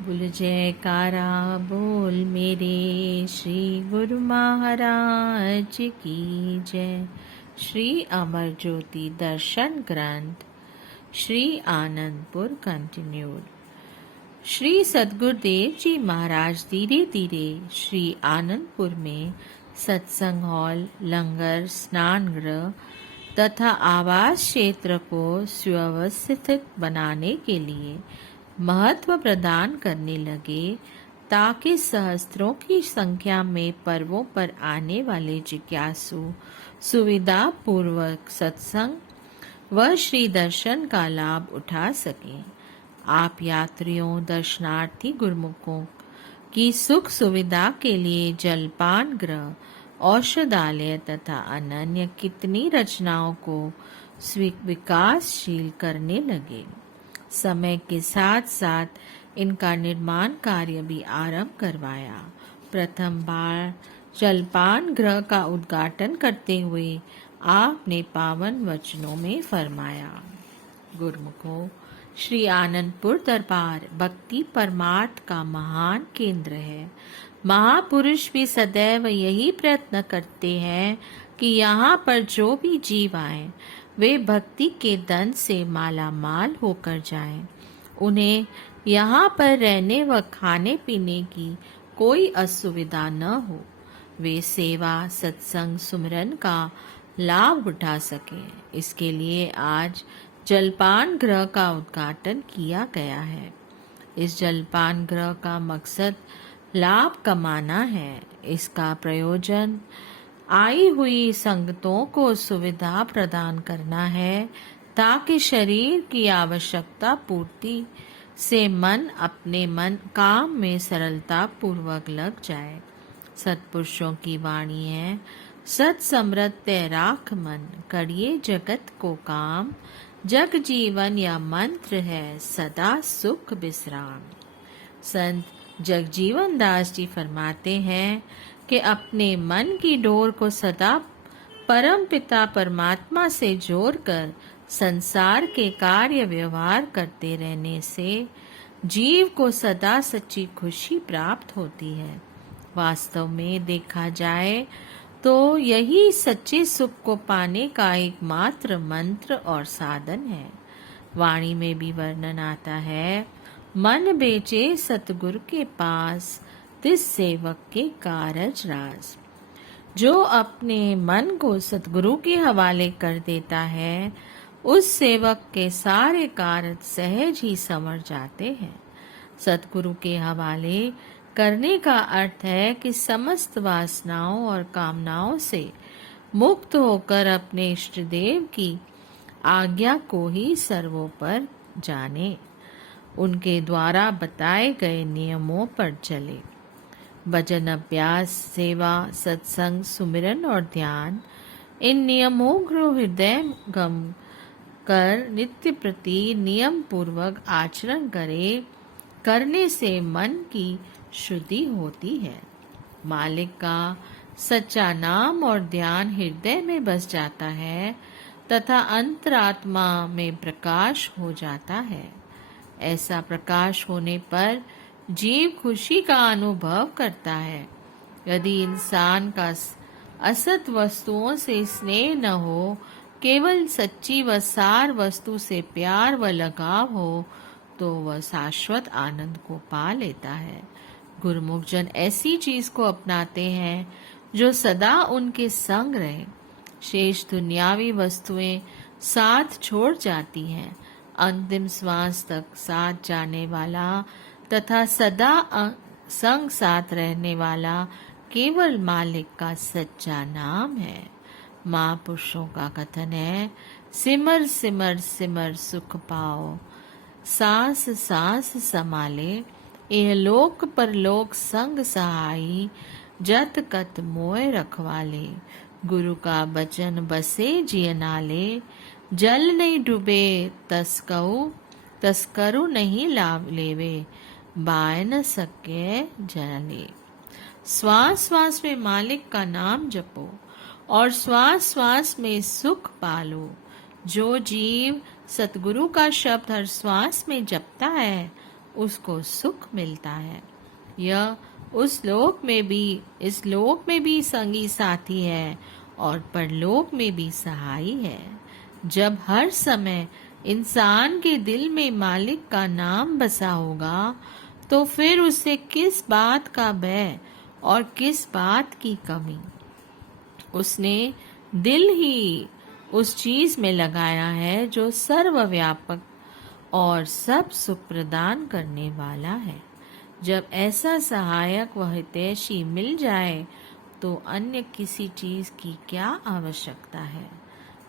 बोल जयकारा बोल मेरे श्री गुरु महाराज की जय। श्री अमर ज्योति दर्शन ग्रंथ श्री आनंदपुर कंटिन्यूड। श्री सद्गुरुदेव जी महाराज धीरे धीरे श्री आनंदपुर में सत्संग हॉल, लंगर, स्नान गृह तथा आवास क्षेत्र को सुव्यवस्थित बनाने के लिए महत्व प्रदान करने लगे, ताकि सहस्त्रों की संख्या में पर्वों पर आने वाले जिज्ञासु सुविधा पूर्वक सत्संग व श्री दर्शन का लाभ उठा सकें। आप यात्रियों, दर्शनार्थी गुरुमुखों की सुख सुविधा के लिए जलपान गृह, औषधालय तथा अन्य कितनी रचनाओं को विकासशील करने लगे। समय के साथ साथ इनका निर्माण कार्य भी आरंभ करवाया। प्रथम बार जलपान गृह का उद्घाटन करते हुए आपने पावन वचनों में फरमाया, गुरुमुखों, श्री आनंदपुर दरबार भक्ति परमार्थ का महान केंद्र है। महापुरुष भी सदैव यही प्रयत्न करते हैं कि यहाँ पर जो भी जीव आए वे भक्ति के धन से माला माल होकर जाएं। उन्हें यहाँ पर रहने व खाने पीने की कोई असुविधा न हो। वे सेवा, सत्संग, सुमिरन का लाभ उठा सकें। इसके लिए आज जलपान गृह का उद्घाटन किया गया है। इस जलपान गृह का मकसद लाभ कमाना है। इसका प्रयोजन आई हुई संगतों को सुविधा प्रदान करना है, ताकि शरीर की आवश्यकता पूर्ति से मन अपने मन काम में सरलता पूर्वक लग जाए। सत्पुरुषों की वाणी है, सत समृत राख मन, करिए जगत को काम, जग जीवन या मंत्र है, सदा सुख विश्राम। संत जगजीवन दास जी फरमाते हैं कि अपने मन की डोर को सदा परम पिता परमात्मा से जोड़कर संसार के कार्य व्यवहार करते रहने से जीव को सदा सच्ची खुशी प्राप्त होती है। वास्तव में देखा जाए तो यही सच्चे सुख को पाने का एकमात्र मंत्र और साधन है। वाणी में भी वर्णन आता है, मन बेचे सतगुरु के पास, तिस सेवक के कारज राज। जो अपने मन को सतगुरु के हवाले कर देता है, उस सेवक के सारे कार्य सहज ही संवर जाते हैं। सतगुरु के हवाले करने का अर्थ है कि समस्त वासनाओं और कामनाओं से मुक्त होकर अपने इष्ट देव की आज्ञा को ही सर्वोपर जाने, उनके द्वारा बताए गए नियमों पर चले। भजन, अभ्यास, सेवा, सत्संग, सुमिरन और ध्यान, इन नियमों को हृदय गम कर नित्य प्रति नियम पूर्वक आचरण करने से मन की शुद्धि होती है। मालिक का सच्चा नाम और ध्यान हृदय में बस जाता है तथा अंतरात्मा में प्रकाश हो जाता है। ऐसा प्रकाश होने पर जीव खुशी का अनुभव करता है। यदि इंसान का असत वस्तुओं से स्नेह न हो, केवल सच्ची व सार वस्तु से प्यार व लगाव हो, तो वह शाश्वत आनंद को पा लेता है। गुरुमुख जन ऐसी चीज को अपनाते हैं जो सदा उनके संग रहे। शेष दुनियावी वस्तुएं साथ छोड़ जाती हैं। अंतिम श्वास तक साथ जाने वाला तथा सदा संग साथ रहने वाला केवल मालिक का सच्चा नाम है। महापुरुषों का कथन है, सिमर सिमर सिमर सुख पाओ, सांस सांस समाले, यह लोक परलोक संग सहाई, जत कत मोय रखवाले। गुरु का बचन बसे जिय नाले, जल नहीं डूबे तस्करु नहीं लाभ लेवे, बाय न सके जले। श्वास श्वास में मालिक का नाम जपो और श्वास श्वास में सुख पालो। जो जीव सतगुरु का शब्द हर श्वास में जपता है, उसको सुख मिलता है। यह उस लोक में भी इस लोक में भी संगी साथी है और परलोक में भी सहाई है। जब हर समय इंसान के दिल में मालिक का नाम बसा होगा, तो फिर उसे किस बात का भय और किस बात की कमी। उसने दिल ही उस चीज में लगाया है जो सर्वव्यापक और सब सुख प्रदान करने वाला है। जब ऐसा सहायक व हितैषी मिल जाए तो अन्य किसी चीज की क्या आवश्यकता है।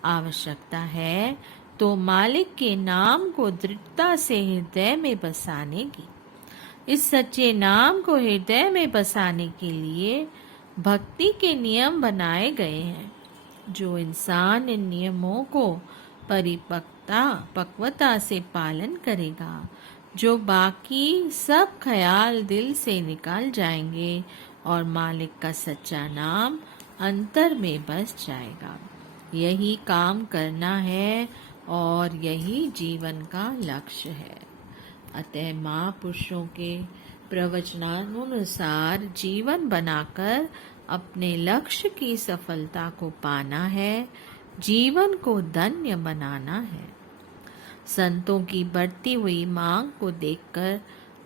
आवश्यकता है तो मालिक के नाम को दृढ़ता से हृदय में बसाने की। इस सच्चे नाम को हृदय में बसाने के लिए भक्ति के नियम बनाए गए हैं। जो इंसान इन नियमों को पक्वता से पालन करेगा, जो बाकी सब ख्याल दिल से निकाल जाएंगे और मालिक का सच्चा नाम अंतर में बस जाएगा। यही काम करना है और यही जीवन का लक्ष्य है। अतः महापुरुषों के प्रवचनानुसार जीवन बनाकर अपने लक्ष्य की सफलता को पाना है, जीवन को धन्य बनाना है। संतों की बढ़ती हुई मांग को देखकर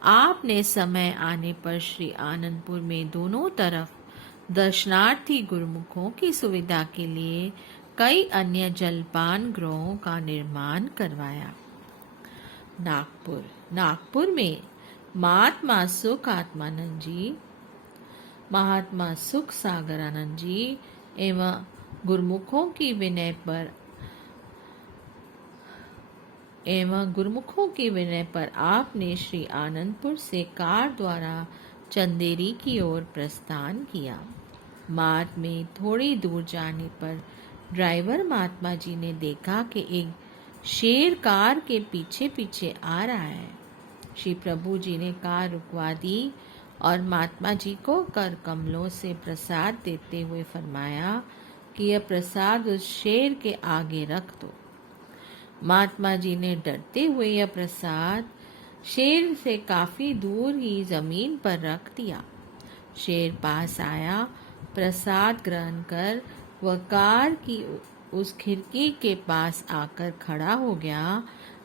आपने समय आने पर श्री आनंदपुर में दोनों तरफ दर्शनार्थी गुरुमुखों की सुविधा के लिए कई अन्य जलपान गृहों का निर्माण करवाया। नागपुर में महात्मा सुख आत्मानंद जी, महात्मा सुख सागरानंद जी एवं गुरुमुखों की विनय पर आपने श्री आनंदपुर से कार द्वारा चंदेरी की ओर प्रस्थान किया। मार्ग में थोड़ी दूर जाने पर ड्राइवर महात्मा जी ने देखा कि एक शेर कार के पीछे पीछे आ रहा है। श्री प्रभु जी ने कार रुकवा दी और महात्मा जी को कर कमलों से प्रसाद देते हुए फरमाया कि यह प्रसाद उस शेर के आगे रख दो। महात्मा जी ने डरते हुए यह प्रसाद शेर से काफी दूर ही जमीन पर रख दिया। शेर पास आया, प्रसाद ग्रहण कर वह कार की उस खिड़की के पास आकर खड़ा हो गया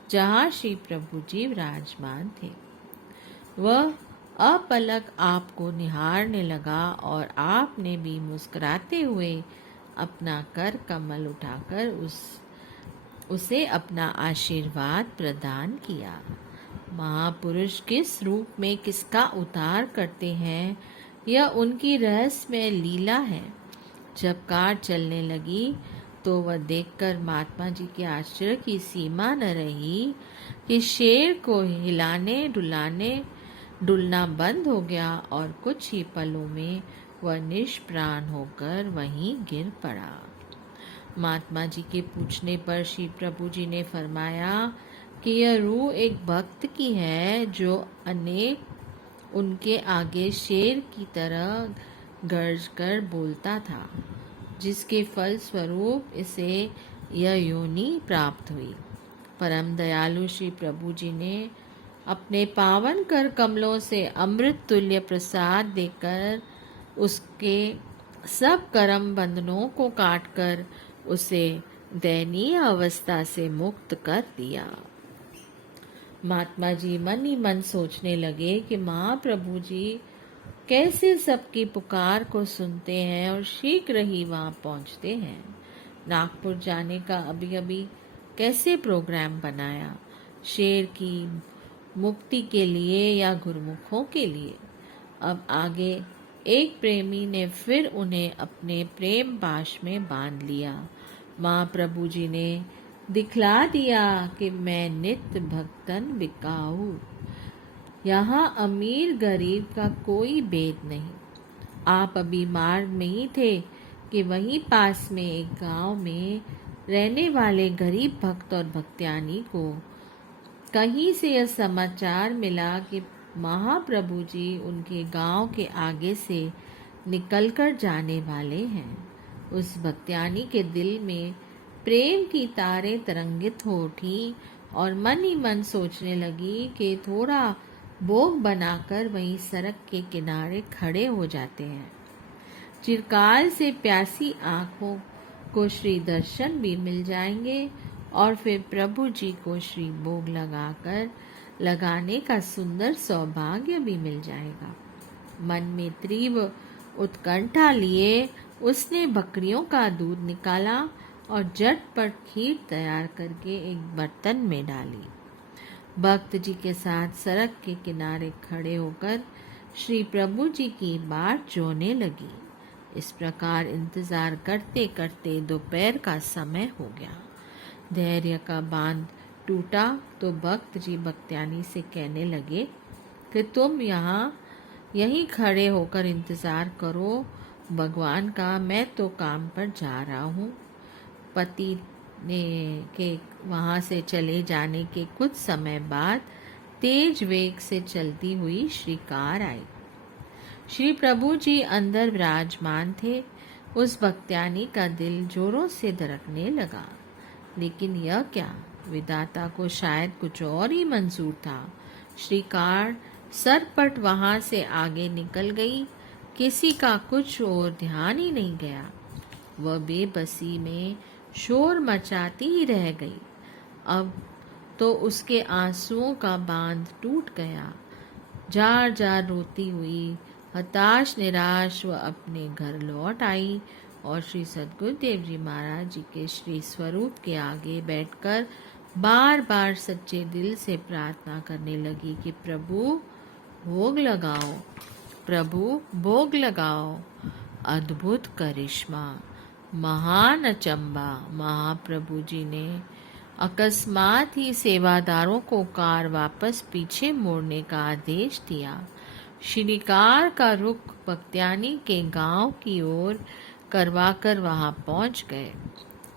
जहाँ श्री प्रभु जी विराजमान थे। वह अपलक आपको निहारने लगा और आपने भी मुस्कुराते हुए अपना कर कमल उठाकर उसे अपना आशीर्वाद प्रदान किया। महापुरुष किस रूप में किसका उद्धार करते हैं, यह उनकी रहस्यमय लीला है। जब कार चलने लगी तो वह देखकर महात्मा जी के आश्चर्य की सीमा न रही कि शेर को डुलना बंद हो गया और कुछ ही पलों में वह निष्प्राण होकर वहीं गिर पड़ा। महात्मा जी के पूछने पर श्री प्रभु जी ने फरमाया कि यह रूह एक भक्त की है जो अनेक उनके आगे शेर की तरह गर्ज कर बोलता था, जिसके फल स्वरूप इसे यह योनि प्राप्त हुई। परम दयालु श्री प्रभु जी ने अपने पावन कर कमलों से अमृत तुल्य प्रसाद देकर उसके सब कर्म बंधनों को काटकर उसे दयनीय अवस्था से मुक्त कर दिया। महात्मा जी मन ही मन सोचने लगे कि महाप्रभु जी कैसे सबकी पुकार को सुनते हैं और शीघ्र ही वहां पहुंचते हैं। नागपुर जाने का अभी अभी कैसे प्रोग्राम बनाया, शेर की मुक्ति के लिए या गुरुमुखों के लिए। अब आगे एक प्रेमी ने फिर उन्हें अपने प्रेम पाश में बांध लिया। महाप्रभु जी ने दिखला दिया कि मैं नित्य भक्तन बिकाऊ, यहाँ अमीर गरीब का कोई भेद नहीं। आप अभी मार्ग में ही थे कि वहीं पास में एक गांव में रहने वाले गरीब भक्त और भक्त्यानी को कहीं से यह समाचार मिला कि महाप्रभु जी उनके गांव के आगे से निकलकर जाने वाले हैं। उस भक्त्यानी के दिल में प्रेम की तारें तरंगित हो उठी और मन ही मन सोचने लगी कि थोड़ा भोग बनाकर वहीं सड़क के किनारे खड़े हो जाते हैं। चिरकाल से प्यासी आंखों को श्री दर्शन भी मिल जाएंगे और फिर प्रभु जी को श्री भोग लगाने का सुंदर सौभाग्य भी मिल जाएगा। मन में तीव्र उत्कंठा लिए उसने बकरियों का दूध निकाला और झटपट खीर तैयार करके एक बर्तन में डाली। भक्त जी के साथ सड़क के किनारे खड़े होकर श्री प्रभु जी की बाट जोने लगी। इस प्रकार इंतजार करते करते दोपहर का समय हो गया। धैर्य का बांध टूटा तो भक्त जी भक्त्यानी से कहने लगे कि तुम यहीं खड़े होकर इंतजार करो भगवान का, मैं तो काम पर जा रहा हूँ। पति के वहाँ से चले जाने के कुछ समय बाद तेज वेग से चलती हुई श्री कार आई। श्री प्रभु जी अंदर विराजमान थे। उस भक्त्यानी का दिल जोरों से धड़कने लगा, लेकिन यह क्या, विधाता को शायद कुछ और ही मंजूर था। श्री कार सरपट वहां से आगे निकल गई। किसी का कुछ और ध्यान ही नहीं गया। वह बेबसी में शोर मचाती ही रह गई। अब तो उसके आंसुओं का बांध टूट गया। जार जार रोती हुई हताश निराश वह अपने घर लौट आई और श्री सद्गुरुदेव जी महाराज जी के श्री स्वरूप के आगे बैठकर बार बार सच्चे दिल से प्रार्थना करने लगी कि प्रभु भोग लगाओ, प्रभु भोग लगाओ। अद्भुत करिश्मा, महान अचंबा। महाप्रभु जी ने अकस्मात ही सेवादारों को कार वापस पीछे मोड़ने का आदेश दिया। श्रीकार का रुख भक्त्यानी के गांव की ओर करवाकर वहां पहुंच गए।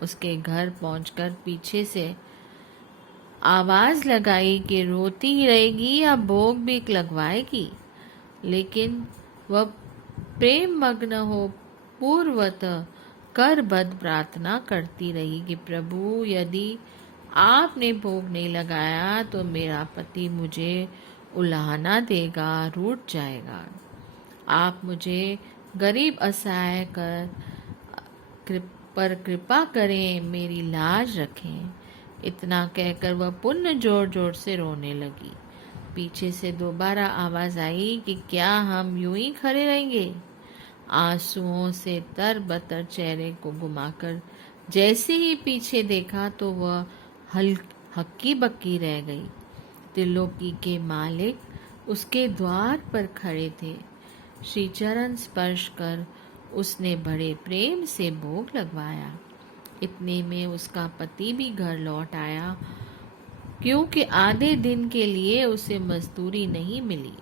उसके घर पहुंचकर पीछे से आवाज लगाई कि रोती ही रहेगी या भोग भी लगवाएगी, लेकिन वह प्रेम मग्न हो पूर्वत करबद्ध प्रार्थना करती रही कि प्रभु यदि आपने भोग नहीं लगाया तो मेरा पति मुझे उलाहना देगा, रूठ जाएगा। आप मुझे गरीब असहाय पर कृपा करें, मेरी लाज रखें। इतना कहकर वह पुनः जोर जोर से रोने लगी। पीछे से दोबारा आवाज आई कि क्या हम यूं ही खड़े रहेंगे। आंसुओं से तरबतर चेहरे को घुमाकर जैसे ही पीछे देखा तो वह हक्की बक्की रह गई। त्रिलोकी के मालिक उसके द्वार पर खड़े थे। श्री चरण स्पर्श कर उसने बड़े प्रेम से भोग लगवाया। इतने में उसका पति भी घर लौट आया, क्योंकि आधे दिन के लिए उसे मजदूरी नहीं मिली।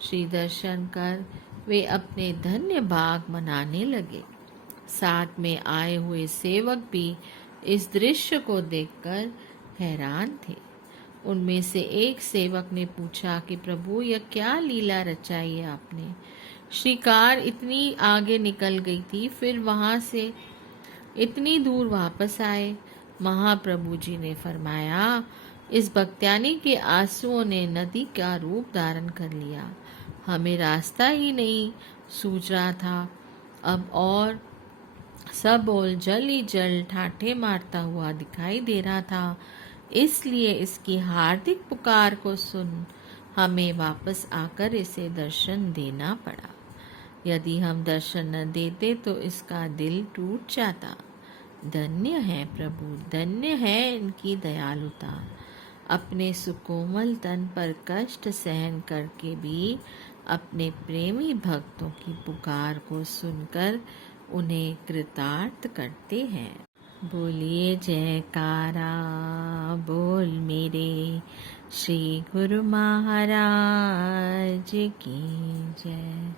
श्री दर्शन कर वे अपने धन्य भाग मनाने लगे। साथ में आए हुए सेवक भी इस दृश्य को देखकर हैरान थे। उनमें से एक सेवक ने पूछा कि प्रभु यह क्या लीला रचाई है आपने। श्रीकार इतनी आगे निकल गई थी, फिर वहां से इतनी दूर वापस आए। महाप्रभु जी ने फरमाया, इस भक्त्यानी के आंसुओं ने नदी का रूप धारण कर लिया। हमें रास्ता ही नहीं सूझ रहा था। अब और सब ओर जल ही जल ठाठे मारता हुआ दिखाई दे रहा था। इसलिए इसकी हार्दिक पुकार को सुन हमें वापस आकर इसे दर्शन देना पड़ा। यदि हम दर्शन न देते तो इसका दिल टूट जाता। धन्य है प्रभु, धन्य है इनकी दयालुता। अपने सुकोमल तन पर कष्ट सहन करके भी अपने प्रेमी भक्तों की पुकार को सुनकर उन्हें कृतार्थ करते हैं। बोलिए जयकारा, बोल मेरे श्री गुरु महाराज की जय।